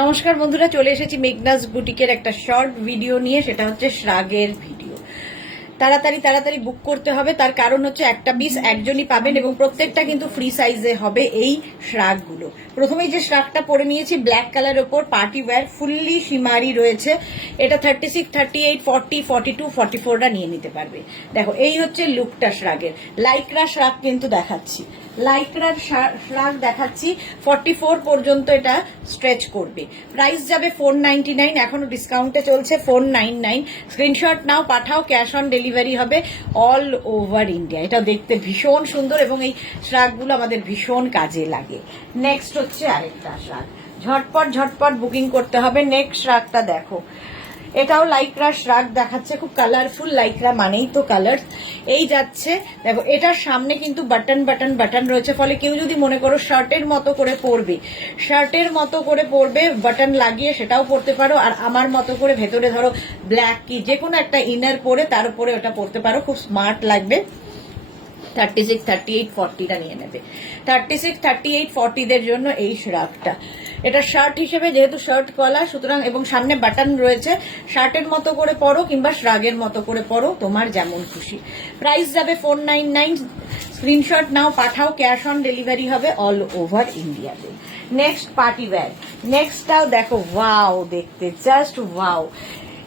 নমস্কার বন্ধুরা, চলে এসেছি মেঘনাস বুটিকের একটা শর্ট ভিডিও নিয়ে। সেটা হচ্ছে শ্রাগের ভিডিও। তাড়াতাড়ি তাড়াতাড়ি বুক করতে হবে, তার কারণ হচ্ছে একটা পিস একজনই পাবেন এবং প্রত্যেকটা কিন্তু ফ্রি সাইজে হবে এই শ্রাগগুলো। প্রথমেই যে শ্রাগটা পরে নিয়েছি ব্ল্যাক কালার ওপর পার্টি ওয়্যার, ফুললি শিমারি রয়েছে। এটা 36, 38, 40, 42, 44টা নিয়ে নিতে পারবে। দেখো এই হচ্ছে লুকটা শ্রাগের। লাইক্রা শ্রাগ কিন্তু দেখাচ্ছি, লাইক্রার শ্রাগ দেখাচ্ছি। 44 পর্যন্ত এটা স্ট্রেচ করবে। প্রাইস যাবে 499, এখনো ডিসকাউন্টে চলছে 499। স্ক্রিনশট নাও, পাঠাও, ক্যাশ অন ডেলিভারি হবে অল ওভার ইন্ডিয়া। এটা দেখতে ভীষণ সুন্দর এবং এই শ্রাগগুলো আমাদের ভীষণ কাজে লাগে। নেক্সট হচ্ছে আরেকটা শ্রাগ, ঝটপট ঝটপট বুকিং করতে হবে। নেক্সট শ্রাগটা দেখো, এটাও লাইক্রা শ্রাগ দেখাচ্ছে, খুব কালারফুল। লাইক্রা মানেই তো কালার। এই যাচ্ছে দেখো, এটার সামনে কিন্তু বাটন বাটন বাটন রয়েছে, ফলে কেউ যদি মনে করো শার্টের মতো করে পরবে, শার্টের মতো করে পরবে, বাটন লাগিয়ে সেটাও পরতে পারো। আর আমার মতো করে ভেতরে ধরো ব্ল্যাক কি যে কোনো একটা ইনার পরে তার উপরে ওটা পরতে পারো, খুব স্মার্ট লাগবে। 36, 38, 40টা নিয়ে নেবে। 36, 38, 40দের জন্য এই শ্রাগটা। এটা শার্ট হিসেবে, যেহেতু শার্ট কলার সুতরাং, এবং সামনে বাটন রয়েছে, শার্টের মতো করে পরো কিংবা শ্রাগের মতো করে পরো, তোমার যেমন খুশি। প্রাইস যাবে 499। স্ক্রিনশট নাও, পাঠাও, ক্যাশ অন ডেলিভারি হবে অল ওভার ইন্ডিয়াতে। Next party wear. নেক্সটটাও দেখো, ওয়াও, দেখতে জাস্ট ওয়াও।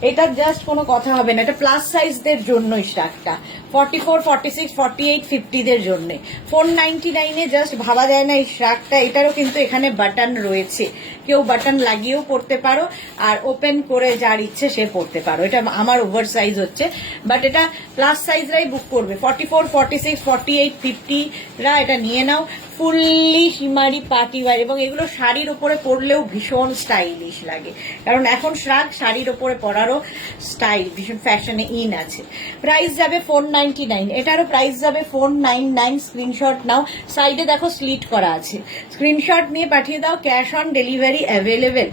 এটা জাস্ট কোনো কথা হবে না, এটা প্লাস সাইজদের জন্যই শ্রাগটা। 44, 46, 48, 50দের জন্য 499-এ জাস্ট ভাবা যায় না এই শ্রাগটা। এটারও কিন্তু এখানে বাটন রয়েছে, কেউ বাটন লাগিয়েও পরতে পারো আর ওপেন করে যার ইচ্ছে সে পরতে পারো। এটা আমার ওভার সাইজ হচ্ছে, বাট এটা প্লাস সাইজরাই বুক করবে। 44, 46, 48, 50রা এটা নিয়ে নাও। ফুললি শিমারি পার্টি ওয়্যার, এবং এগুলো শাড়ির ওপরে পরলেও ভীষণ স্টাইলিশ লাগে, কারণ এখন শ্রাগ শাড়ির ওপরে পরারও স্টাইল ভীষণ ফ্যাশনে ইন আছে। প্রাইস যাবে 499, এটারও প্রাইস যাবে 499। স্ক্রিনশট নাও, সাইডে দেখো স্লিট করা আছে, স্ক্রিনশট নিয়ে পাঠিয়ে দাও। Cash on delivery available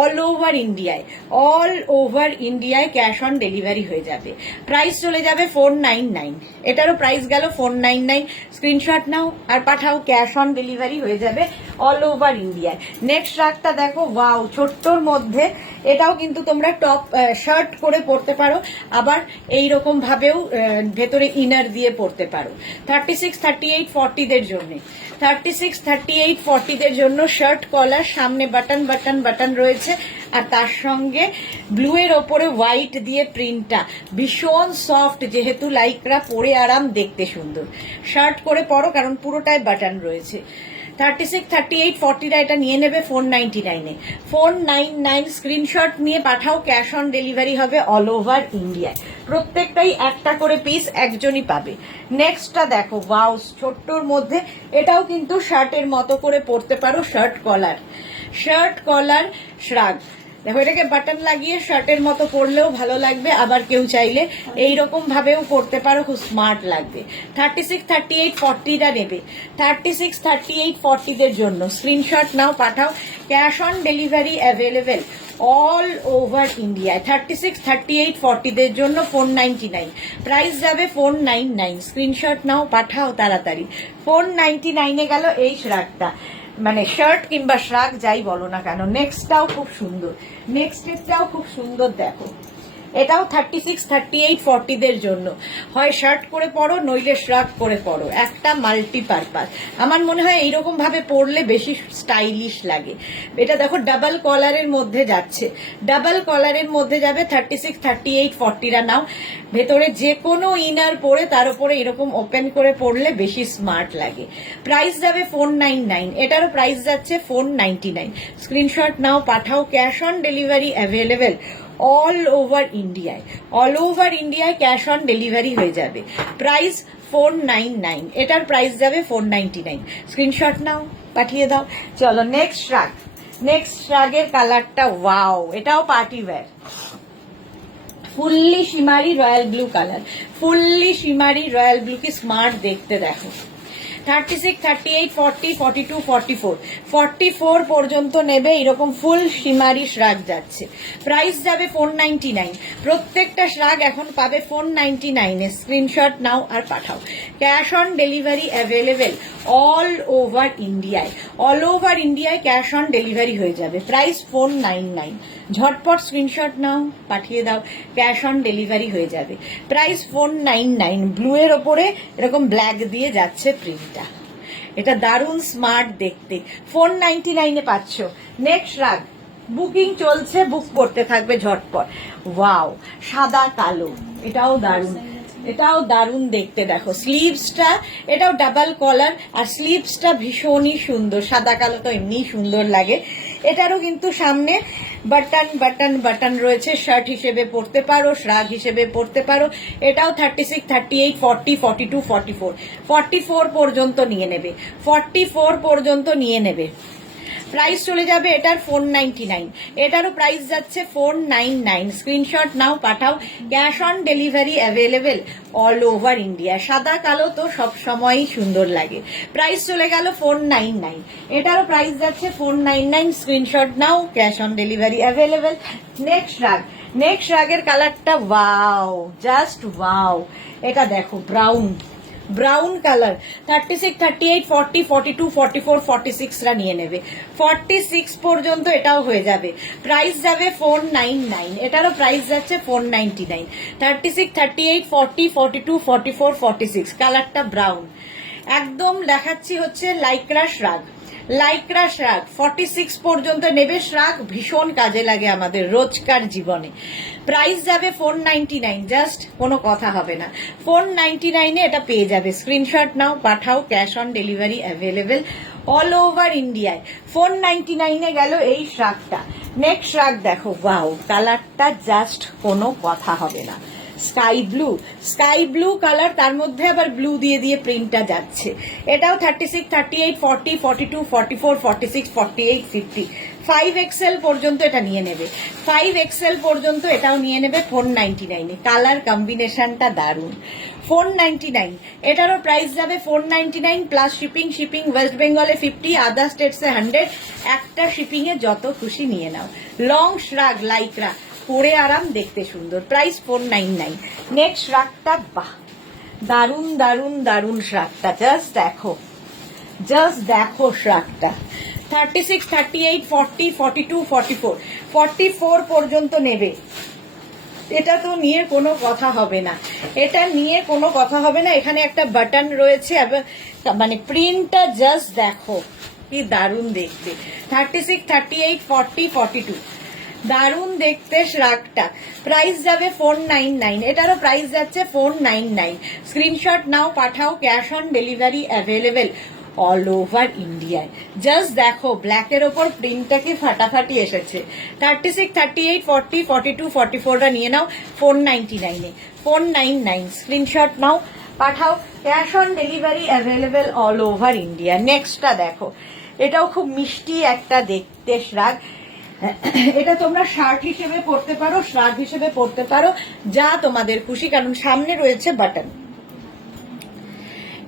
all over ইন্ডিয়ায়, অল ওভার ইন্ডিয়ায় ক্যাশ অন ডেলিভারি হয়ে যাবে। প্রাইস চলে যাবে 499, এটারও প্রাইস গেল 499। স্ক্রিনশট নাও আর পাঠাও, ক্যাশ অন ডেলিভারি হয়ে যাবে অল ওভার ইন্ডিয়ায়। নেক্সট শ্রাগটা দেখো, ওয়াও, ছোট্টর মধ্যে। এটাও কিন্তু তোমরা টপ শার্ট করে পরতে পারো, আবার এইরকম ভাবেও ভেতরে ইনার দিয়ে পরতে পারো। 36, 38, 40দের জন্য, 36, 38, 40দের জন্য শার্ট কলার, সামনে বাটন বাটন বাটন রয়েছে, আর তার সঙ্গে ব্লু এর ওপরে হোয়াইট দিয়ে প্রিন্টটা ভীষণ সফট, যেহেতু লাইকরা পরে আরাম, দেখতে সুন্দর। শার্ট করে পরো কারণ পুরোটায় বাটন রয়েছে। 36, 38, 40রা এটা নিয়ে নেবে 499-এ। 499 স্ক্রিনশট নিয়ে পাঠাও, ক্যাশ অন ডেলিভারি হবে অল ওভার ইন্ডিয়ায়। প্রত্যেকটাই একটা করে পিস একজনই পাবে। নেক্সটটা দেখো, ওয়াও, ছোট্টর মধ্যে। এটাও কিন্তু শার্টের মতো করে পরতে পারো, শার্ট কলার, শার্ট কলার শ্রাগ। দেখো, এটাকে বাটন লাগিয়ে শার্টের মতো পরলেও ভালো লাগবে, আবার কেউ চাইলে এইরকম ভাবেও পরতে পারো, খুব স্মার্ট লাগবে। 36, 38, 40টা নেবে। 36, 38, 40দের জন্য স্ক্রিনশট নাও, পাঠাও, cash on delivery available all over ইন্ডিয়ায়। 36, 38, 40দের জন্য 499, প্রাইস যাবে 499। স্ক্রিনশট নাও, পাঠাও তাড়াতাড়ি। 499-এ গেল এই শ্রাগটা, মানে শার্ট কিংবা শ্রাগ যাই বলো না কেন। নেক্সটটাও খুব সুন্দর, নেক্সটটাও খুব সুন্দর। দেখো, এটাও 36, 38, 40দের জন্য। হয় শার্ট করে পরো, নইলে শ্রাগ করে পরো, একটা মাল্টিপারপাস। আমার মনে হয় এইরকম ভাবে পরলে বেশি স্টাইলিশ লাগে। এটা দেখো ডাবল কলারের মধ্যে যাচ্ছে, ডাবল কলারের মধ্যে যাবে। 36, 38, 40রা নাও। ভেতরে যে কোনো ইনার পরে তার উপরে এরকম ওপেন করে পরলে বেশি স্মার্ট লাগে। প্রাইস যাবে 499, এটারও প্রাইস যাচ্ছে 499। স্ক্রিনশট নাও, পাঠাও, cash on delivery available all over ইন্ডিয়ায়, অল ওভার ইন্ডিয়ায় ক্যাশ অন ডেলিভারি হয়ে যাবে। প্রাইস 499, এটার প্রাইস যাবে 499। স্ক্রিনশট নাও, পাঠিয়ে দাও। চলো নেক্সট শ্রাগ। নেক্সট শ্রাগের কালারটা, ওয়াও, এটাও party wear, fully শিমারি royal blue colour, fully শিমারি royal blue, কি স্মার্ট দেখতে। দেখো 36, 38, 40, 42, 44, 44 পর্যন্ত নেবে। এরকম ফুল শিমারি শ্রাগ যাচ্ছে, প্রাইস যাবে 499। প্রত্যেকটা শ্রাগ এখন পাবে 499 এ। স্ক্রিনশট নাও আর পাঠাও। Cash on delivery available all over ইন্ডিয়ায়। অল ওভার ইন্ডিয়ায় ক্যাশ অন ডেলিভারি হয়ে যাবে, প্রাইস 499। ঝটপট স্ক্রিনশট নাও, পাঠিয়ে দাও, ক্যাশ অন ডেলিভারি হয়ে যাবে, প্রাইস 499। ব্লু এর ওপরে এরকম ব্ল্যাক দিয়ে যাচ্ছে প্রিন্টটা, এটা দারুণ স্মার্ট দেখতে। 499 এ পাচ্ছ। নেক্সট রাগ বুকিং চলছে, বুক করতে থাকবে ঝটপট। ওয়াও, সাদা কালো, এটাও দারুণ, এটাও দারুণ দেখতে। দেখো স্লিভসটা, এটাও ডাবল কলার, আর স্লিভসটা ভীষণই সুন্দর। সাদা কালো তো এমনিই সুন্দর লাগে। এটারও কিন্তু সামনে বাটন বাটন বাটন রয়েছে, শার্ট হিসেবে পরতে পারো, শ্রাগ হিসেবে পরতে পারো। এটাও 36, 38, 40, 42, 44, 44 পর্যন্ত নিয়ে নেবে, 44 পর্যন্ত নিয়ে নেবে। প্রাইস চলে যাবে এটার 499, এটারও প্রাইস যাচ্ছে 499। স্ক্রিনশট নাও, পাঠাও, cash on delivery available all over India. সাদা কালো তো সব সময়ই সুন্দর লাগে। প্রাইস চলে গেল 499, এটারও প্রাইস যাচ্ছে 499। Screenshot now, cash on delivery available. Next রাগ, নেক্সট রাগের কালারটা ওয়াও, জাস্ট ওয়াও। এটা দেখো ব্রাউন, ব্রাউন কালার। 36, 38, 40, 42, 44, 46 রা নিয়ে নেবে। 46 পর্যন্ত এটাও হয়ে যাবে, প্রাইস যাবে 499। এটারও প্রাইস যাচ্ছে 499। 36, 38, 40, 42, 44, 46, কালারটা ব্রাউন। একদম দেখাচ্ছি হচ্ছে লাইক্রা শ্রাগ, লাইক্রা শ্রাগ 46 পর্যন্ত নেবে। শ্রাগ ভীষণ কাজে লাগে আমাদের রোজকার জীবনে। প্রাইস যাবে 499, জাস্ট কোনো কথা হবে না, 499 এ এটা পেয়ে যাবে। স্ক্রিনশট নাও, পাঠাও, cash on delivery available all over ইন্ডিয়ায়। 499 এ গেল এই শ্রাগটা। নেক্সট শ্রাগ দেখো, ওয়াও, কালারটা জাস্ট কোনো কথা হবে না। Sky blue, sky blue colour, তার মধ্যে আবার ব্লু দিয়ে দিয়ে প্রিন্টটা যাচ্ছে। এটাও 36, 38, 40, 42, 44, 46, 48, 50, 5XL পর্যন্ত এটা নিয়ে নেবে। 5XL পর্যন্ত এটাও নিয়ে নেবে 499 এ। কালার কম্বিনেশনটা দারুণ। 499, এটারও প্রাইস যাবে 499 প্লাস শিপিং। শিপিং ওয়েস্ট বেঙ্গলে 50, আদার স্টেটসে 100। একটা শিপিং এ যত খুশি নিয়ে নাও। লং শ্রাগ লাইক্রা, পরে আরাম, দেখতে সুন্দর, প্রাইস 499। নেক্সট শ্রাগটা, বাহ, দারুণ দারুণ দারুণ শ্রাগটা, জাস্ট দেখো, জাস্ট দেখো শ্রাগটা। 36, 38, 40, 42, 44, 44 পর্যন্ত নেবে। এটা তো নিয়ে কোনো কথা হবে না, এটা নিয়ে কোনো কথা হবে না। এখানে একটা বাটন রয়েছে, মানে প্রিন্টটা জাস্ট দেখো কি দারুণ দেখতে। 36, 38, 40, 42, দারুণ দেখতে শ্রাগটা। প্রাইস যাবে 499, এটারও প্রাইস যাচ্ছে 499। স্ক্রিনশট নাও, পাঠাও, cash on delivery available all over ইন্ডিয়ায়। জাস্ট দেখো ব্ল্যাকের ওপর প্রিন্টটা কি ফাটাফাটি এসেছে। 36, 38, 40, 42, 44 রা নিয়ে নাও 499 এ। 499, স্ক্রিনশট নাও, পাঠাও, cash on delivery available all over India. নেক্সটটা দেখো, এটাও খুব মিষ্টি একটা দেখতে শ্রাগ। এটা তোমরা শার্ট হিসেবে পরতে পারো, শ্রাগ হিসেবে পরতে পারো, যা তোমাদের খুশি, কারণ সামনে রয়েছে বাটন।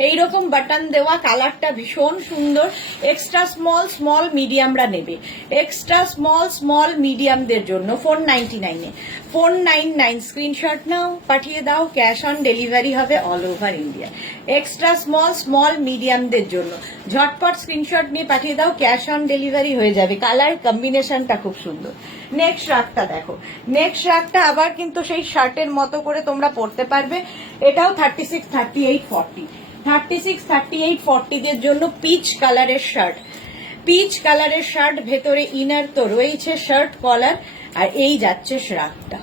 এইরকম বাটন দেওয়া, কালারটা ভীষণ সুন্দর। এক্সট্রা স্মল স্মল মিডিয়ামরা নেবে, এক্সট্রা স্মল স্মল মিডিয়ামদের জন্য 499 এ। 499, স্ক্রিনশট নাও, পাঠিয়ে দাও, ক্যাশ অন ডেলিভারি হবে all over India. Extra small small মিডিয়ামদের জন্য ঝটপট স্ক্রিনশট নিয়ে পাঠিয়ে দাও, ক্যাশ অন ডেলিভারি হয়ে যাবে। কালার কম্বিনেশনটা খুব সুন্দর। নেক্সট শ্রাগটা দেখো, নেক্সট শ্রাগটা আবার কিন্তু সেই শার্টের মতো করে তোমরা পরতে পারবে। এটাও 36, 38, 40, 36, 38, 40 দের জন্য পিচ কালারের শার্ট। পিচ কালারের শার্ট, ভেতরে ইনার তো রয়েছে, শার্ট কলার, আর এই যাচ্ছে শ্রাগটা।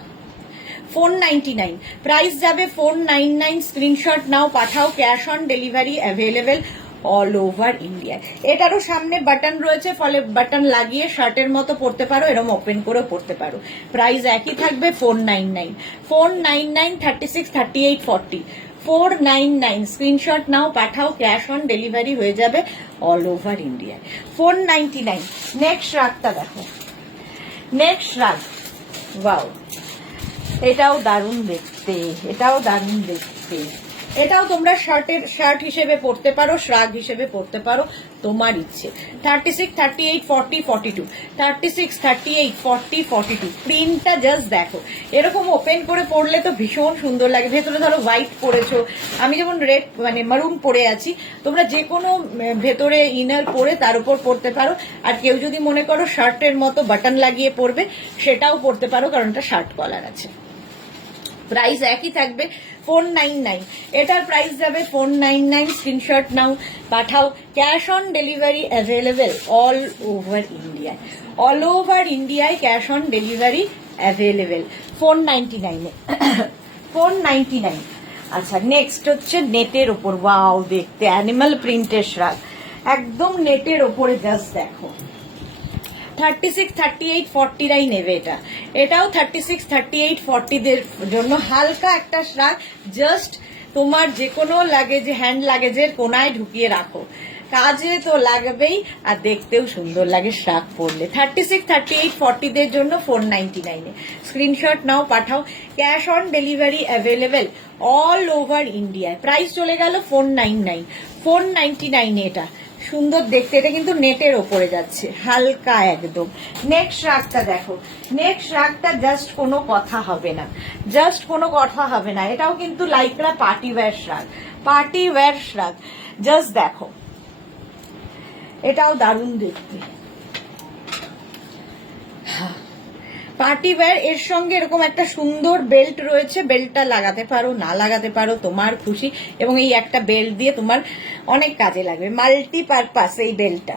499, প্রাইস যাবে 499। স্ক্রিনশট নাও, পাঠাও, cash on delivery available all over India. এটারও সামনে বাটন রয়েছে, ফলে বাটন লাগিয়ে শার্টের মতো পরতে পারো, এরকম ওপেন করে পরতে পারো। প্রাইস একই থাকবে 499। 499, 36, 38, 40, 499, স্ক্রিনশট নাও, পাঠাও, ক্যাশ অন ডেলিভারি হয়ে যাবে অল ওভার ইন্ডিয়া। 499। নেক্সট শ্রাগটা দেখো, নেক্সট শ্রাগ, ওয়াও, এটাও দারুণ দেখতে, এটাও দারুণ দেখতে। এটাও তোমরা শার্ট হিসেবে পরতে পারো, শ্রাগ হিসেবে পরতে পারো, তোমার ইচ্ছে। 36, 38, 40, 42, 36, 38, 40, 42। প্রিন্টটা জাস্ট দেখো, এরকম ওপেন করে পরলে তো ভীষণ সুন্দর লাগে। ভেতরে ধরো হোয়াইট পরেছো, আমি যেমন রেড মানে মারুন পরে আছি, তোমরা যে কোনো ভেতরে ইনার পরে তার উপর পরতে পারো। আর কেউ যদি মনে করো শার্টের মতো বাটন লাগিয়ে পরবে, সেটাও পরতে পারো, কারণ এটা শার্ট কলার আছে। প্রাইস একই থাকবে 499। এটার প্রাইস যাবে 499। স্ক্রিনশট নাও, পাঠাও। Cash on delivery available all over ইন্ডিয়ায়। অল ওভার ইন্ডিয়ায় ক্যাশ অন ডেলিভারি অ্যাভেলেবেল 499 এ। 499। আচ্ছা, নেক্সট হচ্ছে নেটের ওপর। ওয়াও, দেখতে অ্যানিমাল প্রিন্টের শ্রাগ, একদম নেটের ওপরে। জাস্ট দেখো, 36, 38, 40রাই নেবে এটা। এটাও 36, 38, 40দের জন্য হালকা একটা শ্রাগ। জাস্ট তোমার যে কোনো লাগেজে, হ্যান্ড লাগেজের কোনায় ঢুকিয়ে রাখো, কাজে তো লাগবেই, আর দেখতেও সুন্দর লাগে শ্রাগ পরলে। 36, 38, 40দের জন্য 499 এ। স্ক্রিনশট নাও, পাঠাও। Cash on delivery available all over ইন্ডিয়ায়। প্রাইস চলে গেল 499। 499 এটা সুন্দর দেখতে। এটা কিন্তু নেটের ওপরে যাচ্ছে, হালকা একদম। নেক্সট শ্রাগটা দেখো, নেক্সট শ্রাগটা জাস্ট কোনো কথা হবে না, জাস্ট কোনো কথা হবে না। এটাও কিন্তু Lycra party wear shrug, party wear shrug. Just দেখো, এটাও দারুণ দেখতে। পার্টি ওয়্যার, এর সঙ্গে এরকম একটা সুন্দর বেল্ট রয়েছে। বেল্টটা লাগাতে পারো, না লাগাতে পারো, তোমার খুশি। এবং এই একটা বেল্ট দিয়ে তোমার অনেক কাজে লাগবে, মাল্টিপারপাস এই বেল্টটা।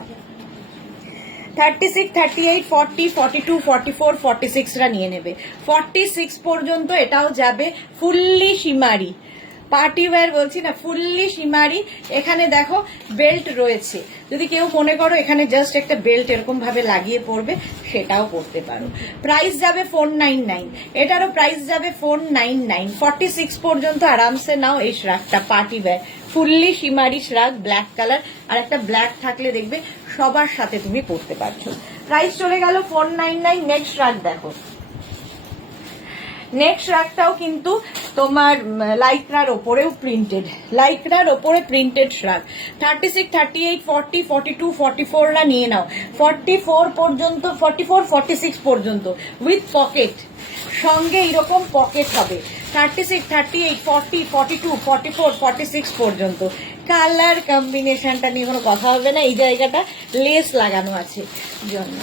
36, 38, 40, 42, 44, 46রা নিয়ে নেবে। 46 পর্যন্ত এটাও যাবে। ফুললি শিমারি পার্টি ওয়্যার বলছি না, ফুললি শিমারি। এখানে দেখো বেল্ট রয়েছে, যদি কেউ মনে করো এখানে জাস্ট একটা বেল্ট এরকম ভাবে লাগিয়ে পরবে, সেটাও পরতে পারো। প্রাইস যাবে 499। এটারও প্রাইস যাবে 499। 46 পর্যন্ত আরামসে নাও এই শ্রাগটা, party wear fully shimmery shrug, black colour. আর একটা ব্ল্যাক থাকলে দেখবে সবার সাথে তুমি পরতে পারছো। প্রাইস চলে গেল 499। নেক্সট শ্রাগ দেখো, নেক্সট শ্রাগটাও কিন্তু তোমার লাইক্রার ওপরেও প্রিন্টেড, লাইক্রার ওপরে প্রিন্টেড শ্রাগ। 36, 38, 40, 42, 44রা নিয়ে নাও। 44 পর্যন্ত, 44, 46 পর্যন্ত উইথ পকেট, সঙ্গে এরকম পকেট হবে। 36, 38, 40, 42, 44, 46 পর্যন্ত। কালার কম্বিনেশনটা নিয়ে কোনো কথা হবে না। এই জায়গাটা লেস লাগানো আছে জন্য,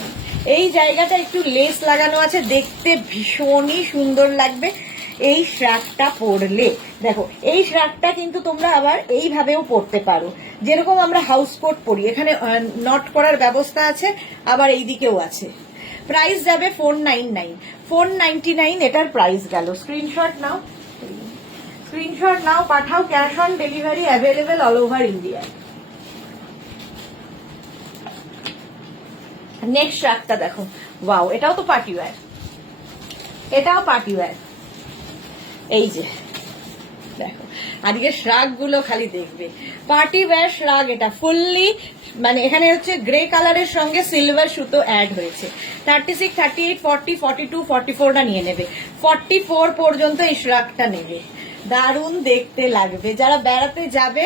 এই জায়গাটা একটু লেস লাগানো আছে, দেখতে ভীষণই সুন্দর লাগবে এই শ্রাগটা পরলে। দেখো, এই শ্রাগটা কিন্তু তোমরা আবার এইভাবেও পরতে পারো, যেরকম আমরা হাউস কোট পরি, এখানে নট করার ব্যবস্থা আছে, আবার এই দিকেও আছে। প্রাইস যাবে 499। 499 এটার প্রাইস গেল। স্ক্রিনশট নাও, স্ক্রিনশট নাও, পাঠাও। Cash on delivery available all over India. Next শ্রাগটা দেখো, ওয়াও, এটাও তো পার্টি ওয়্যার, এটাও পার্টি ওয়্যার। এই যে দেখো, আজকে শ্রাগ গুলো খালি দেখবে, পার্টি ওয়্যার শ্রাগ। এটা ফুললি মানে এখানে হচ্ছে গ্রে কালারের সঙ্গে সিলভার সুতো অ্যাড হয়েছে। 36, 38, 40, 42, 44টা নিয়ে নেবে। 44 পর্যন্ত এই শ্রাগটা নেবে, দারুণ দেখতে লাগবে। যারা বেড়াতে যাবে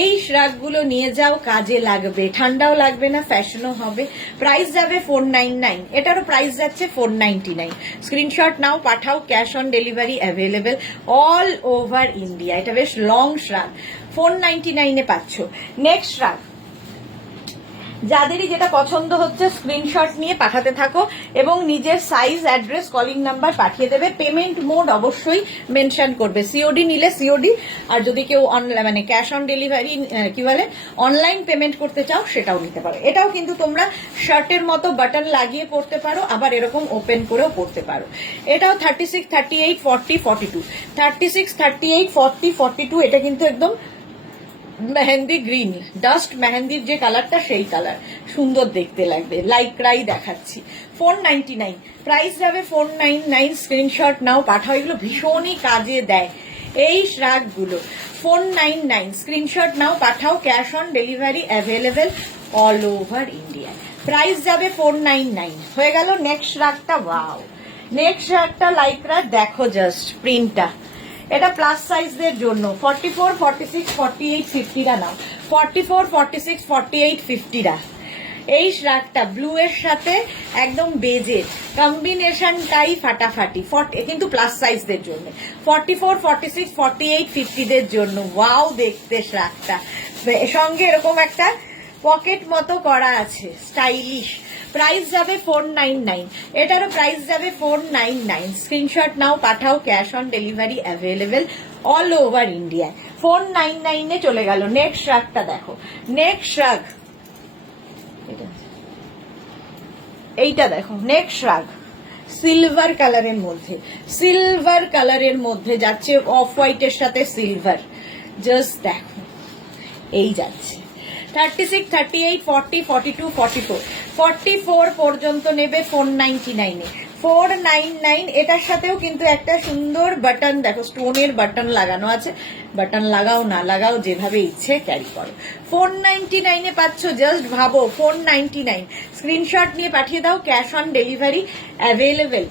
এই শ্রাগগুলো নিয়ে যাও, কাজে লাগবে, ঠান্ডাও লাগবে না, ফ্যাশনও হবে। প্রাইস যাবে 499। এটারও প্রাইস যাচ্ছে 499। স্ক্রিনশট নাও, পাঠাও। Cash on delivery available all over India. এটা বেশ লং শ্রাগ, 499 পাচ্ছ। নেক্সট শ্রাগ, যাদেরই যেটা পছন্দ হচ্ছে স্ক্রিনশট নিয়ে পাঠাতে থাকো এবং নিজের সাইজ, অ্যাড্রেস, কলিং নাম্বার পাঠিয়ে দেবে। পেমেন্ট মোড অবশ্যই মেনশন করবে, সিওডি নিলে সিওডি, আর যদি কেউ অনলাইন মানে ক্যাশ অন ডেলিভারি কি বলে অনলাইন পেমেন্ট করতে চাও সেটাও নিতে পারো। এটাও কিন্তু তোমরা শার্টের মতো বাটন লাগিয়ে পরতে পারো, আবার এরকম ওপেন করেও পরতে পারো। এটাও 36, 38, 40, 42। 36, 38, 40, 42। এটা কিন্তু একদম মেহেন্দি গ্রিন, ডাস্ট মেহেন্দির যে কালারটা সেই কালার, সুন্দর দেখতে লাগবে। লাইকরাই দেখাচ্ছি। 499 প্রাইস যাবে। 499। স্ক্রিনশট নাও, পাঠাও। এগুলো ভীষণই কাজে দেয় এই শ্রাগগুলো। 499 স্ক্রিনশট নাও, পাঠাও। Cash on delivery available all over India. Price যাবে 499। হয়ে গেল। নেক্সট শ্রাগটা, ওয়াও, নেক্সট শ্রাগটা লাইকরা দেখো, জাস্ট প্রিন্টটা এটা প্লাস সাইজদের জন্য 44, 46, 48, 50টা নাও। 44, 46, 48, 50টা। এই শ্রাগটা ব্লু এর সাথে একদম বেজে কম্বিনেশনটাই ফাটাফাটি, কিন্তু প্লাস সাইজদের জন্য। 44, 46, 48, 50দের জন্য ওয়াও দেখতে শ্রাগটা। সঙ্গে এরকম একটা পকেট মতো করা আছে, স্টাইলিশ। প্রাইস যাবে 499, এটারও প্রাইস যাবে 499। স্ক্রিনশট নাও, পাঠাও, cash on delivery available all over ইন্ডিয়ায়। 499 চলে গেল। নেক্সট শ্রাগটা দেখো, নেক্সট শ্রাগ এইটা দেখো, নেক্সট শ্রাগ সিলভার কালারের মধ্যে, সিলভার কালারের মধ্যে যাচ্ছে অফ হোয়াইটের সাথে সিলভার। জাস্ট দেখো, এই যাচ্ছে 36, 38, 40, 42, 44, 44 পর্যন্ত নেবে 499-এ। 499। এটার সাথেও কিন্তু একটা সুন্দর বাটন দেখো, স্টোনের বাটন লাগানো আছে। বাটন লাগাও না লাগাও, যেভাবে ইচ্ছে ক্যারি করো। 499-এ পাচ্ছ। জাস্ট ভাবো, 499। স্ক্রিনশট নিয়ে পাঠিয়ে দাও, cash on delivery available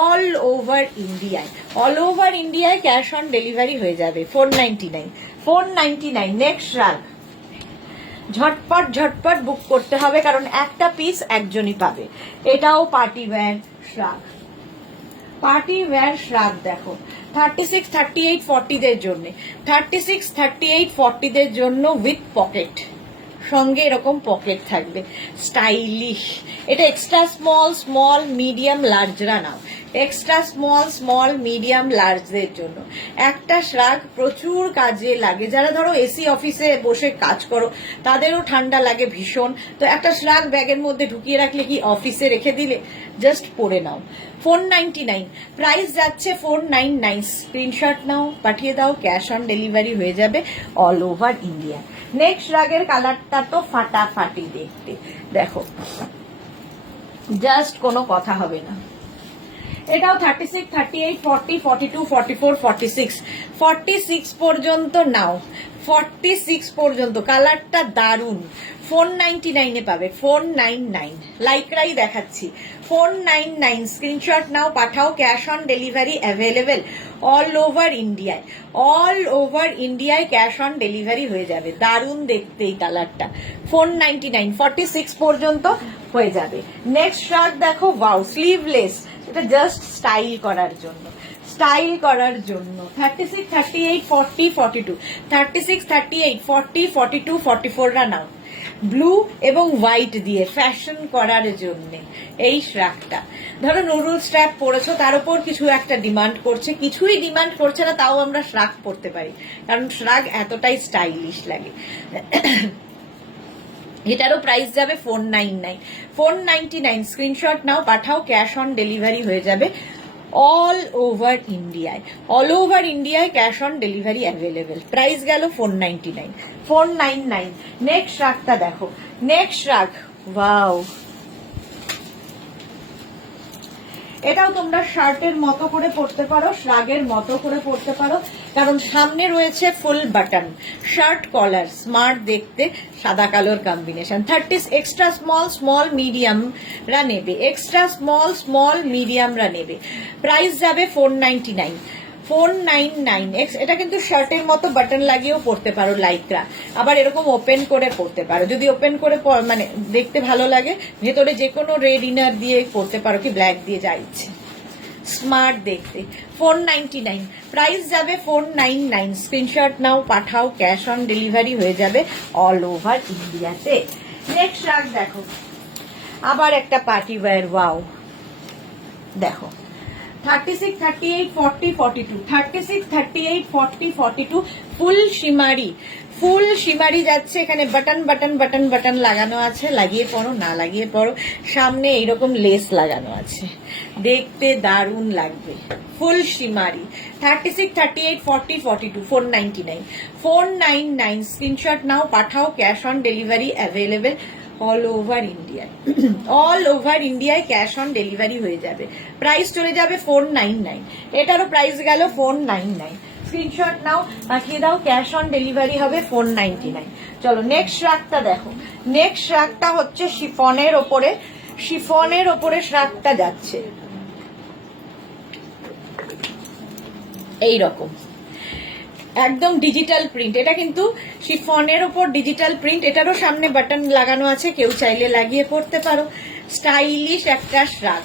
all over ইন্ডিয়ায়। অল ওভার ইন্ডিয়ায় ক্যাশ অন ডেলিভারি হয়ে যাবে। 499, 499। নেক্সট শ্রাগ ঝটপট ঝটপট বুক করতে হবে, কারণ একটা পিস একজনই পাবে। এটাও party wear shrug, party wear শ্রাগ দেখো। 36, 38, 40দের জন্য, 36, 38, 40দের জন্য উইথ পকেট, সঙ্গে এরকম পকেট থাকবে, স্টাইলিশ। এটা এক্সট্রা স্মল, স্মল, মিডিয়াম, লার্জরা নাও। এক্সট্রা স্মল, স্মল, মিডিয়াম, লার্জদের জন্য একটা শ্রাগ প্রচুর কাজে লাগে। যারা ধরো এসি অফিসে বসে কাজ করো, তাদেরও ঠান্ডা লাগে ভীষণ, তো একটা শ্রাগ ব্যাগের মধ্যে ঢুকিয়ে রাখলে কি, অফিসে রেখে দিলে জাস্ট পরে নাও। 499, প্রাইস যাচ্ছে 499। স্ক্রিনশট নাও, পাঠিয়ে দাও, ক্যাশ অন ডেলিভারি হয়ে যাবে অল ওভার ইন্ডিয়া। নেক্সট শ্রাগের কালারটা তো ফাটাফাটি দেখতে, দেখো জাস্ট কোনো কথা হবে না। এটাও 36, 38, 40, 42, 44, 46, 46 পর্যন্ত নাও। 46 পর্যন্ত কালারটা দারুন। 499-এ পাবে। 499 লাইকরাই দেখাচ্ছি। 499 স্ক্রিনশট নাও, পাঠাও, cash on delivery available all over ইন্ডিয়ায়। অল ওভার ইন্ডিয়ায় ক্যাশ অন ডেলিভারি হয়ে যাবে। দারুন দেখতে এই কালারটা। 499, 46 পর্যন্ত হয়ে যাবে। নেক্সট শ্রাগ দেখো, ওয়াও, স্লিভলেস। এটা জাস্ট স্টাইল করার জন্য, স্টাইল করার জন্য। 36, 38, 40, 42, 36, 38, 40, 42, 44রা নাও। ব্লু এবং হোয়াইট দিয়ে ফ্যাশন করার জন্য এই শ্রাগটা। ধরো নুডল স্ট্র্যাপ পরেছো, তার উপর কিছু একটা ডিমান্ড করছে, কিছুই ডিমান্ড করছে না, তাও আমরা শ্রাগ পরতে পারি, কারণ শ্রাগ এতটাই স্টাইলিশ লাগে। এটারও প্রাইস যাবে 499, 499। স্ক্রিনশট নাও, পাঠাও, ক্যাশ অন ডেলিভারি হয়ে যাবে অল ওভার ইন্ডিয়ায়। অল ওভার ইন্ডিয়ায় cash on delivery available. Price গেল 499, 499। নেক্সট শ্রাগটা দেখো, নেক্সট শ্রাগ, ওয়াও, এটাও তোমরা শার্টের মতো করে পরতে পারো, শ্রাগের মতো করে পরতে পারো, কারণ সামনে রয়েছে ফুল বাটন, শার্ট কলার, স্মার্ট দেখতে, সাদা কালোর combination. 30 extra small, small, medium রা নেবে, এক্সট্রা স্মল, স্মল, মিডিয়াম রা নেবে। প্রাইস যাবে 499, 499। এটা কিন্তু শার্টের মতো বাটন লাগিয়েও পরতে পারো লাইকরা, আবার এরকম ওপেন করে পরতে পারো। যদি ওপেন করে মানে দেখতে ভালো লাগে, ভেতরে যে কোনো রেড ইনার দিয়ে পরতে পারো, কি ব্ল্যাক দিয়ে, যা ইচ্ছে, স্মার্ট দেখতে। 499, প্রাইস যাবে 499। স্ক্রিনশট নাও, পাঠাও, ক্যাশ অন ডেলিভারি হয়ে যাবে অল ওভার ইন্ডিয়াতে। নেক্সট শ্রাগ দেখো, আবার একটা পার্টি ওয়্যার, ওয়াও, দেখো 36, 38, 40, 42, 36, 38, 40, 42, ফুল শিমারি, ফুল শিমারি যাচ্ছে। এখানে বাটন বাটন বাটন বাটন লাগানো আছে, লাগিয়ে পড়ো, না লাগিয়ে পড়ো। সামনে এইরকম লেস লাগানো আছে, দেখতে দারুণ লাগবে। Full shimmery. 36, 38, 40, 42, 499, 499। স্ক্রিনশট নাও, পাঠাও, cash on delivery available all over ইন্ডিয়ায়। অল ওভার ইন্ডিয়ায় ক্যাশ অন ডেলিভারি হয়ে যাবে। প্রাইস চলে যাবে 499, এটারও প্রাইস গেল 499। স্ক্রিনশট নাও, পাঠিয়ে দাও, ক্যাশ অন ডেলিভারি হবে 499। চলো নেক্সট শ্রাগটা দেখো। নেক্সট শ্রাগটা হচ্ছে শিফনের ওপরে, শিফনের ওপরে শ্রাগটা যাচ্ছে এইরকম, একদম ডিজিটাল প্রিন্ট, এটা কিন্তু শিফনের ওপর ডিজিটাল প্রিন্ট, এটারও সামনে বাটন লাগানো আছে, কেউ চাইলে লাগিয়ে পড়তে পারো। স্টাইলিশ একটা শ্রাগ,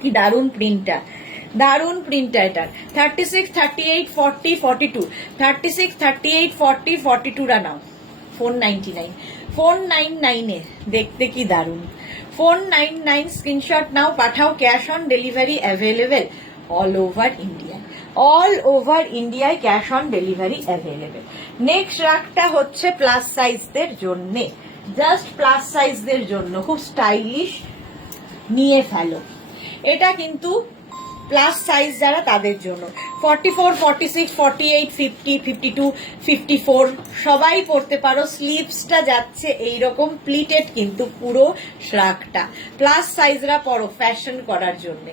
কি দারুন প্রিন্টটা, দারুন প্রিন্টটা এটার। 36, 38, 40, 42, 36, 38, 40, 42 রা নাও 499, 499 এ দেখতে কি দারুন। 499 স্ক্রিনশট নাও, পাঠাও, cash on delivery available all over India, all over ইন্ডিয়ায় cash on delivery available. Next রাগটা হচ্ছে প্লাস সাইজদের জন্য, জাস্ট প্লাস সাইজদের জন্য, খুব স্টাইলিশ, নিয়ে ফেলো। এটা কিন্তু প্লাস সাইজ যারা তাদের জন্য, 44, 46, 48, 50, 52, 54 সবাই পরতে পারো। স্লিভসটা যাচ্ছে এইরকম প্লিটেড, কিন্তু পুরো শ্রাগটা প্লাস সাইজরা পরো ফ্যাশন করার জন্য,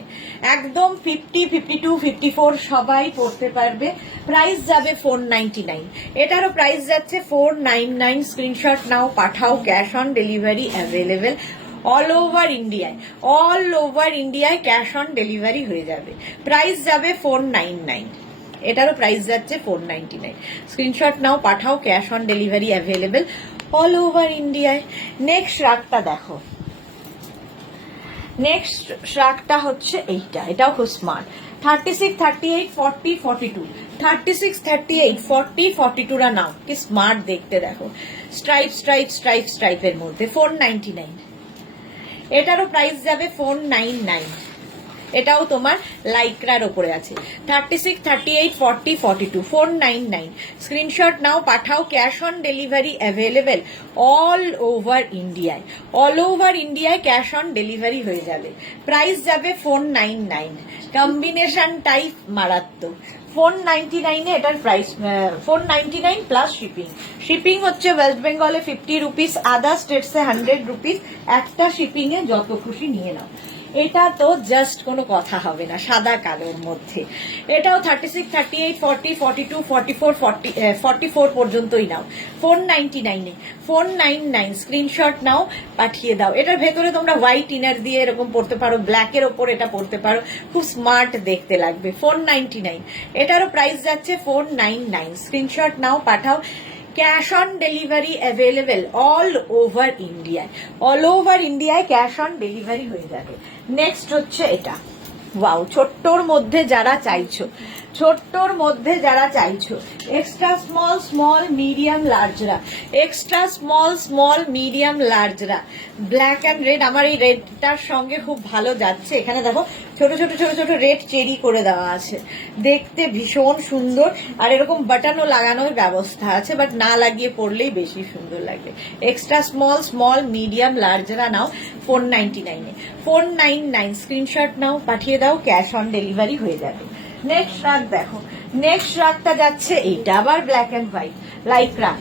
একদম 50, 52, 54 সবাই পরতে পারবে। প্রাইস যাবে 499, এটারও প্রাইস যাচ্ছে 499। স্ক্রিনশট নাও, পাঠাও, cash on delivery available all over ইন্ডিয়ায়, অল ওভার ইন্ডিয়ায় ক্যাশ অন ডেলিভারি হয়ে যাবে। প্রাইস যাবে 499, এটারও প্রাইস যাচ্ছে 499। স্ক্রিনশট নাও, পাঠাও, cash on delivery available all over ইন্ডিয়ায়। নেক্সট রাগটা দেখো, নেক্সট রাগটা হচ্ছে এইটা, এটাও খুব স্মার্ট। 36, 38, 40, 42, 36, 38, 40, 42 রা নাও, কি স্মার্ট দেখতে দেখো, স্ট্রাইপ স্ট্রাইপ স্ট্রাইপ স্ট্রাইপের মধ্যে 499, এটারও প্রাইস যাবে 499। এটাও তোমার লাইক্রার ওপরে আছে। 36, 38, 40, 42, 499। স্ক্রিনশট নাও, পাঠাও, cash on delivery available all over ইন্ডিয়ায়, অল ওভার ইন্ডিয়ায় ক্যাশ অন ডেলিভারি হয়ে যাবে। প্রাইস যাবে 499, কম্বিনেশন টাইপ মারাত্মক। 499 এ এটার প্রাইস, 499 প্লাস শিপিং। শিপিং হচ্ছে ওয়েস্ট বেঙ্গলে 50 রুপিস, আদার স্টেটসে 100 রুপিস। একটা শিপিং এ যত খুশি নিয়ে নাও। এটা তো জাস্ট কোনো কথা হবে না, সাদা কালোর মধ্যে। এটাও 36, 38, 40, 42, 44, 44 পর্যন্তই নাও 499 এ, 499। স্ক্রিনশট নাও, পাঠিয়ে দাও। এটার ভেতরে তোমরা হোয়াইট ইনার দিয়ে এরকম পড়তে পারো, ব্ল্যাকের ওপর এটা পড়তে পারো, খুব স্মার্ট দেখতে লাগবে। 499, এটারও প্রাইস যাচ্ছে 499। স্ক্রিনশট নাও, পাঠাও, cash on delivery available all over ইন্ডিয়ায়, অল ওভার ইন্ডিয়ায় ক্যাশ অন ডেলিভারি হয়ে যাবে। নেক্সট হচ্ছে এটা, ওয়াও, ছোট্টর মধ্যে যারা চাইছো, ছোট্টর মধ্যে যারা চাইছো, এক্সট্রা স্মল, স্মল, মিডিয়াম, লার্জরা, এক্সট্রা স্মল, স্মল, মিডিয়াম, লার্জরা, ব্ল্যাক অ্যান্ড রেড। আমার এই রেডটার সঙ্গে খুব ভালো যাচ্ছে। এখানে দেখো ছোট ছোট ছোট ছোট রেড চেরি করে দেওয়া আছে, দেখতে ভীষণ সুন্দর। আর এরকম বাটনও লাগানোর ব্যবস্থা আছে, বাট না লাগিয়ে পড়লেই বেশি সুন্দর লাগবে। এক্সট্রা স্মল, স্মল, মিডিয়াম, লার্জরা নাও 499 এ, 499। স্ক্রিনশট নাও, পাঠিয়ে দাও, ক্যাশ অন ডেলিভারি হয়ে যাবে। নেক্সট রাগ দেখো, নেক্সট রাগটা যাচ্ছে এইটা, আবার black and white Lycra,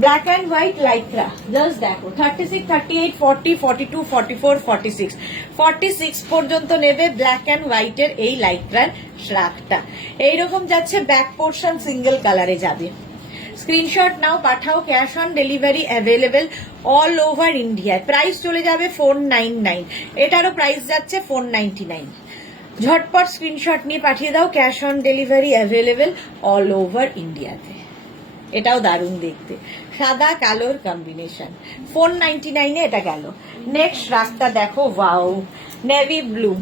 black and white Lycra. Just দেখো 36, 38, 40, 42, 44, 46, 46 পর্যন্ত নেবে ব্ল্যাক অ্যান্ড হোয়াইটের এই লাইক্রার রাগটা। এইরকম যাচ্ছে, ব্যাক পোর্শন সিঙ্গেল কালারে যাবে। স্ক্রিনশট নাও, পাঠাও, cash on delivery available all over ইন্ডিয়ায়। প্রাইস চলে যাবে 499, এটারও প্রাইস যাচ্ছে 499। ঝটপট স্ক্রিনশট নিয়ে পাঠিয়ে দাও, cash on delivery available all over ইন্ডিয়াতে। এটাও দারুণ দেখতে, সাদা কালোর কম্বিনেশন। 499 এ এটা গেল। নেক্সট রাগটা দেখো, wow, navy blue,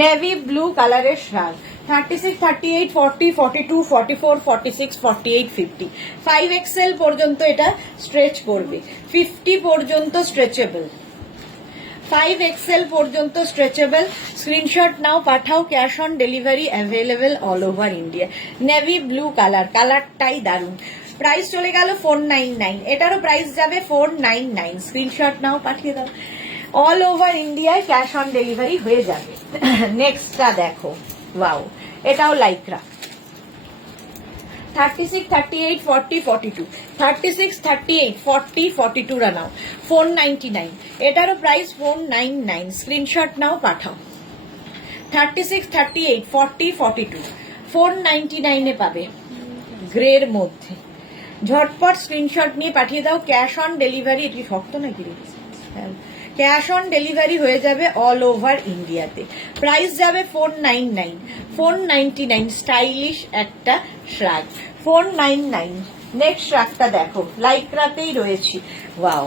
navy blue কালারের শ্রাগ। 36, 38, 40, 42, 44, 46, 48, 50, 5XL পর্যন্ত এটা স্ট্রেচ করবে, 50 পর্যন্ত স্ট্রেচেবল, 5XL পর্যন্ত স্ট্রেচেবল। স্ক্রিনশট নাও, পাঠাও, cash on delivery available all over India. Navy blue colour, কালারটাই দারুণ। প্রাইস চলে গেল 499, এটারও প্রাইস যাবে 499। স্ক্রিনশট নাও, পাঠিয়ে দাও, অল ওভার ইন্ডিয়ায় ক্যাশ অন ডেলিভারি হয়ে যাবে। নেক্সটটা দেখো, ওয়াও, এটাও লাইক্রা। 36, 38, 40, 42, 36, 38, 40, 42 রা নাও 499, এটারও প্রাইস 499। স্ক্রিনশট নাও, পাঠাও। 36, 38, 40, 42, 499 এ পাবে গ্রের মধ্যে। ঝটপট স্ক্রিনশট নিয়ে পাঠিয়ে দাও, ক্যাশ অন ডেলিভারি। এটি শক্ত নাকি রে? ক্যাশ অন ডেলিভারি হয়ে যাবে অল ওভার ইন্ডিয়াতে। প্রাইস যাবে 499, 499 স্টাইলিশ একটা শ্রাগ 499। নেক্সট শ্রাগটা দেখো, লাইক্রাতেই রয়েছি, ওয়াও।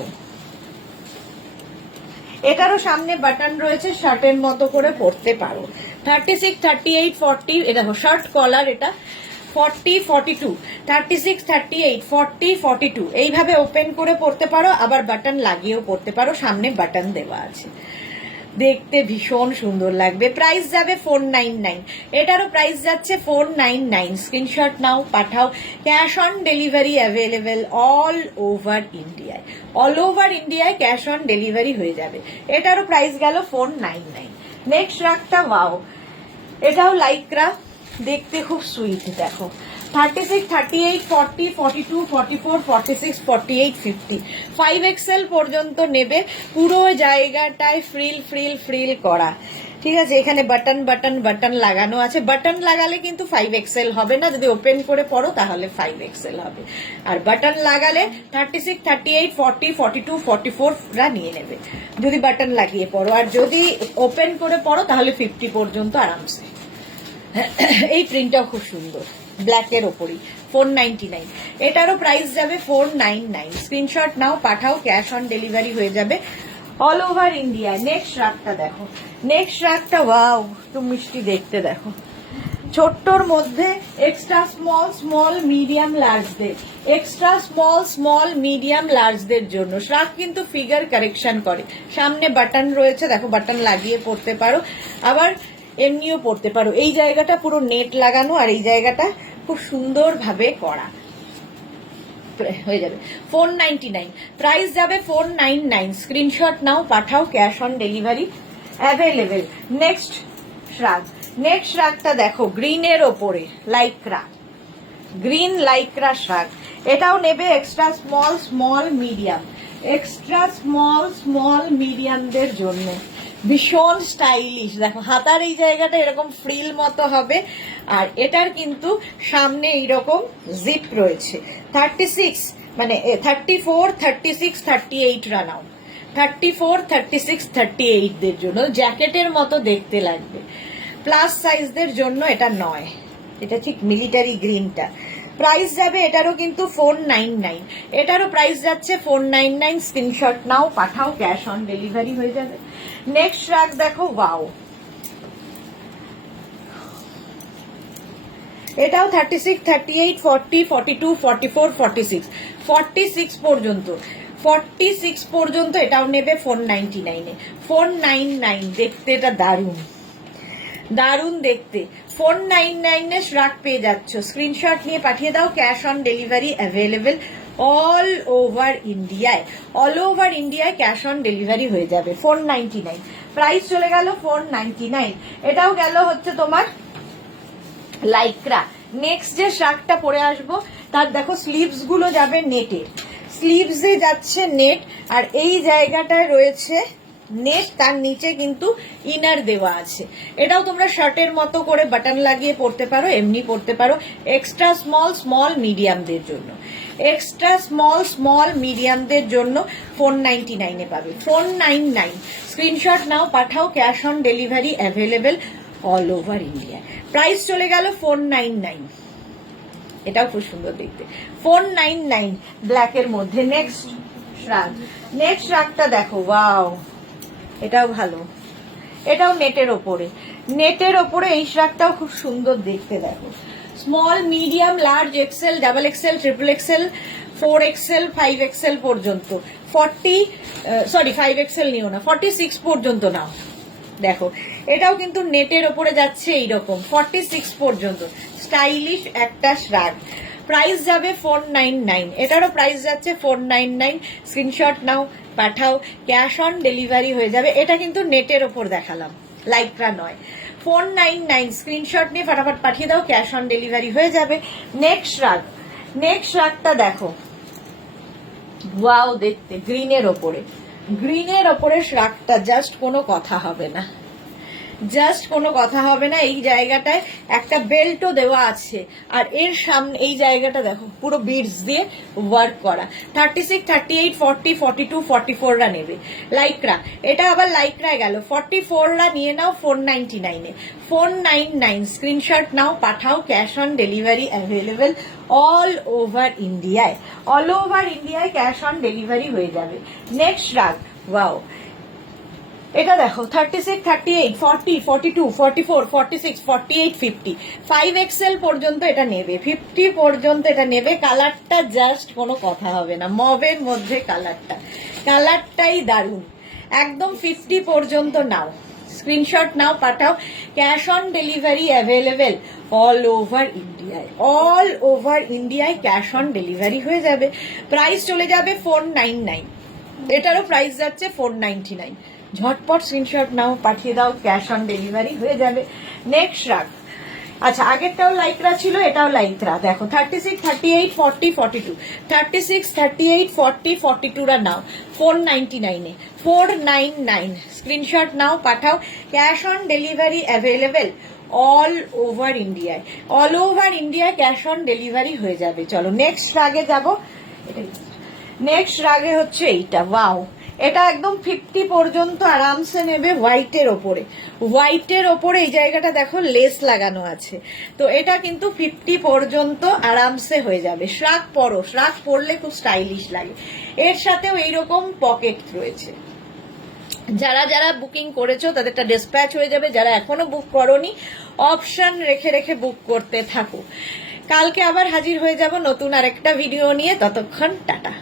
এটারও সামনে বাটন রয়েছে, শার্টের মতো করে পরতে পারো। 36, 38, 40, এটা দেখো শার্ট কলার, এটা 40, 42, 36, 38, 40, 42 এইভাবে ওপেন করে পরতে পারো, আবার বাটন লাগিয়েও পরতে পারো, সামনে বাটন দেওয়া আছে, দেখতে ভীষণ সুন্দর লাগবে। প্রাইস যাবে 499, এটারও প্রাইস যাচ্ছে 499। স্ক্রিনশট নাও, পাঠাও, cash on delivery available all over ইন্ডিয়ায়, অল ওভার ইন্ডিয়ায় ক্যাশ অন ডেলিভারি হয়ে যাবে। এটারও প্রাইস গেল 499। নেক্সট রাগটা, ওয়াও, এটাও লাইক্রা, দেখতে খুব সুইট, দেখো 36, 38, 40, 42, 44, 46, 48, 50 5XL পর্যন্ত নেবে। পুরো জায়গাটায় ফ্রিল ফ্রিল ফ্রিল করা, ঠিক আছে। এখানে বাটন বাটন বাটন লাগানো আছে, বাটন লাগালে কিন্তু 5XL হবে না, যদি ওপেন করে পড়ো তাহলে 5XL হবে। আর বাটন লাগালে 36, 38, 40, 42, 44 রা নিয়ে নেবে যদি বাটন লাগিয়ে পড়ো, আর যদি ওপেন করে পড়ো তাহলে 50 পর্যন্ত আরামসে। এই প্রিন্টটাও খুব সুন্দর, ব্ল্যাকের ওপরই, 499। এটারও প্রাইস যাবে 499। স্ক্রিনশট নাও, পাঠাও, ক্যাশ অন ডেলিভারি হয়ে যাবে অল ওভার ইন্ডিয়া। নেক্সট রাগটা দেখো, নেক্সট রাগটা, ওয়াও, একটু মিষ্টি দেখতে, দেখো ছোট্টর মধ্যে এক্সট্রা স্মল স্মল মিডিয়াম লার্জদের, এক্সট্রা স্মল স্মল মিডিয়াম লার্জদের জন্য শ্রাগ কিন্তু ফিগার কারেকশন করে। সামনে বাটন রয়েছে, দেখো বাটন লাগিয়ে পড়তে পারো, আবার এমনিও পড়তে পারো। এই জায়গাটা পুরো নেট লাগানো, আর এই জায়গাটা খুব সুন্দর ভাবে করা, হয়ে যাবে 499। প্রাইস যাবে 499। স্ক্রিনশট নাও, পাঠাও, cash on delivery available. Next shrug, next শ্রাগটা দেখো, গ্রিনের ওপরে লাইক্রা, গ্রিন লাইক্রা শ্রাগ। এটাও নেবে extra small small medium, extra small small মিডিয়ামদের জন্য, ভীষণ স্টাইলিশ। দেখো হাতার এই জায়গাটা এরকম ফ্রিল মতো হবে, আর এটার কিন্তু সামনে এইরকম জিপ রয়েছে। 36 মানে 34, 36, 38 রানাও, 34, 36, 38 দের জন্য জ্যাকেটের মতো দেখতে লাগবে। প্লাস সাইজদের জন্য এটা নয়, এটা ঠিক মিলিটারি গ্রিনটা। প্রাইস যাবে এটারও কিন্তু 499, এটারও প্রাইস যাচ্ছে 499। স্ক্রিনশট নাও, পাঠাও, ক্যাশ অন ডেলিভারি হয়ে যাবে। নেক্সট রাগ দেখো, ওয়াও, এটাও 36, 38, 40, 42, 44, 46, 46 পর্যন্ত, 46 পর্যন্ত এটাও নেবে 499-এ। 499 দেখতে, এটা দারুণ দারুণ দেখতে। 499-এ শ্রাগ পেয়ে যাচ্ছ। স্ক্রিনশট নিয়ে পাঠিয়ে দাও, cash on delivery available all over ইন্ডিয়ায়, অল ওভার ইন্ডিয়ায় ক্যাশ অন ডেলিভারি হয়ে যাবে। 499 প্রাইস চলে গেল 499। এটাও গেল হচ্ছে তোমার লাইক্রা। নেক্সট যে শ্রাগটা পরে আসবো তার দেখো স্লিভস গুলো যাবে নেটের, স্লিভসে যাচ্ছে নেট, আর এই জায়গাটায় রয়েছে নেট, তার নিচে কিন্তু ইনার দেওয়া আছে। এটাও তোমরা শার্টের মতো করে বাটন লাগিয়ে পরতে পারো, এমনি পরতে পারো। এক্সট্রা স্মল স্মল মিডিয়ামদের জন্য, এক্সট্রা স্মল স্মল মিডিয়ামদের জন্য 499-এ পাবে। 499 স্ক্রিনশট নাও, পাঠাও, cash on delivery available all over India. Price চলে গেল 499। এটাও খুব সুন্দর দেখতে, 499 ব্ল্যাকের মধ্যে। নেক্সট শ্রাগ, নেক্সট শ্রাগটা দেখো, ওয়াও, এটাও ভালো, এটাও নেটের ওপরে, নেটের ওপরে এই শ্রাগটাও খুব সুন্দর দেখতে, দেখো small medium large XL double XL triple Excel 4XL 5XL পর্যন্ত, 5XL নিও না, 46 পর্যন্ত নাও। দেখো এটাও কিন্তু নেটের ওপরে যাচ্ছে এইরকম, 46 পর্যন্ত স্টাইলিশ একটা শ্রাগ। প্রাইস যাবে 499, এটারও প্রাইস যাচ্ছে 499। স্ক্রিনশট নাও, পাঠাও, ক্যাশ অন ডেলিভারি হয়ে যাবে। এটা কিন্তু নেটের ওপর দেখালাম, লাইক্রা নয়। 499 স্ক্রিনশট নিয়ে ফটাফট পাঠিয়ে দাও, ক্যাশ অন ডেলিভারি হয়ে যাবে। নেক্সট শ্রাগ, নেক্সট শ্রাগটা দেখো, ওয়াও দেখতে, গ্রিনের ওপরে, গ্রিনের ওপরে শ্রাগটা জাস্ট কোনো কথা হবে না। জাস্ট কোনো কথা হবে না। এই জায়গাটায় একটা বেল্টও দেওয়া আছে, আর এর সামনে এই জায়গাটা দেখো পুরো বিডস দিয়ে ওয়ার্ক করা। 36, 38, 40, 42, 44রা নেবে লাইক্রা। এটা আবার লাইক্রায় গেল। 44রা নিয়ে নাও 499 এ। 499 স্ক্রিনশট নাও, পাঠাও, cash on delivery available all over ইন্ডিয়ায়। অল ওভার ইন্ডিয়ায় ক্যাশ অন ডেলিভারি হয়ে যাবে। নেক্সট রাগ, ওয়াও, এটা দেখো 36, 38, 40, 42, 44, 46, 48, 50, 5XL পর্যন্ত এটা নেবে, 50 পর্যন্ত এটা নেবে। কালারটা জাস্ট কোনো কথা হবে না, মবের মধ্যে কালারটাই দারুণ, একদম 50 পর্যন্ত নাও, স্ক্রিনশট নাও, পাঠাও, cash on delivery available all over ইন্ডিয়ায়। অল ওভার ইন্ডিয়ায় ক্যাশ অন ডেলিভারি হয়ে যাবে। প্রাইস চলে যাবে 499, এটারও প্রাইস যাচ্ছে 499। ঝটপট স্ক্রিনশট নাও, পাঠিয়ে দাও, ক্যাশ অন ডেলিভারি হয়ে যাবে। নেক্সট রাখ, আচ্ছা আগেরটাও লাইক্রা ছিল, এটাও লাইক্রা। দেখো 36, 38, 40, 42, 36, 38, 40, 42রা নাও 499 এ। 499 স্ক্রিনশট নাও, পাঠাও, cash on delivery available all over ইন্ডিয়ায়। অল ওভার ইন্ডিয়ায় ক্যাশ অন ডেলিভারি হয়ে যাবে। চলো নেক্সট রাগে যাবো। নেক্সট রাগে হচ্ছে এইটা, ওয়াও, এটা একদম 50 পর্যন্ত আরামসে নেবে। হোয়াইটের ওপরে এই জায়গাটা দেখো লেস লাগানো আছে, তো এটা কিন্তু 50 পর্যন্ত আরামসে হয়ে যাবে। শ্রাগ পরলে খুব স্টাইলিশ লাগে। এর সাথেও এইরকম পকেট রয়েছে। যারা যারা বুকিং করেছো তাদেরটা ডিসপ্যাচ হয়ে যাবে, যারা এখনো বুক করোনি অপশন রেখে রেখে বুক করতে থাকো। কালকে আবার হাজির হয়ে যাব নতুন আরেকটা ভিডিও নিয়ে, ততক্ষণ টাটা।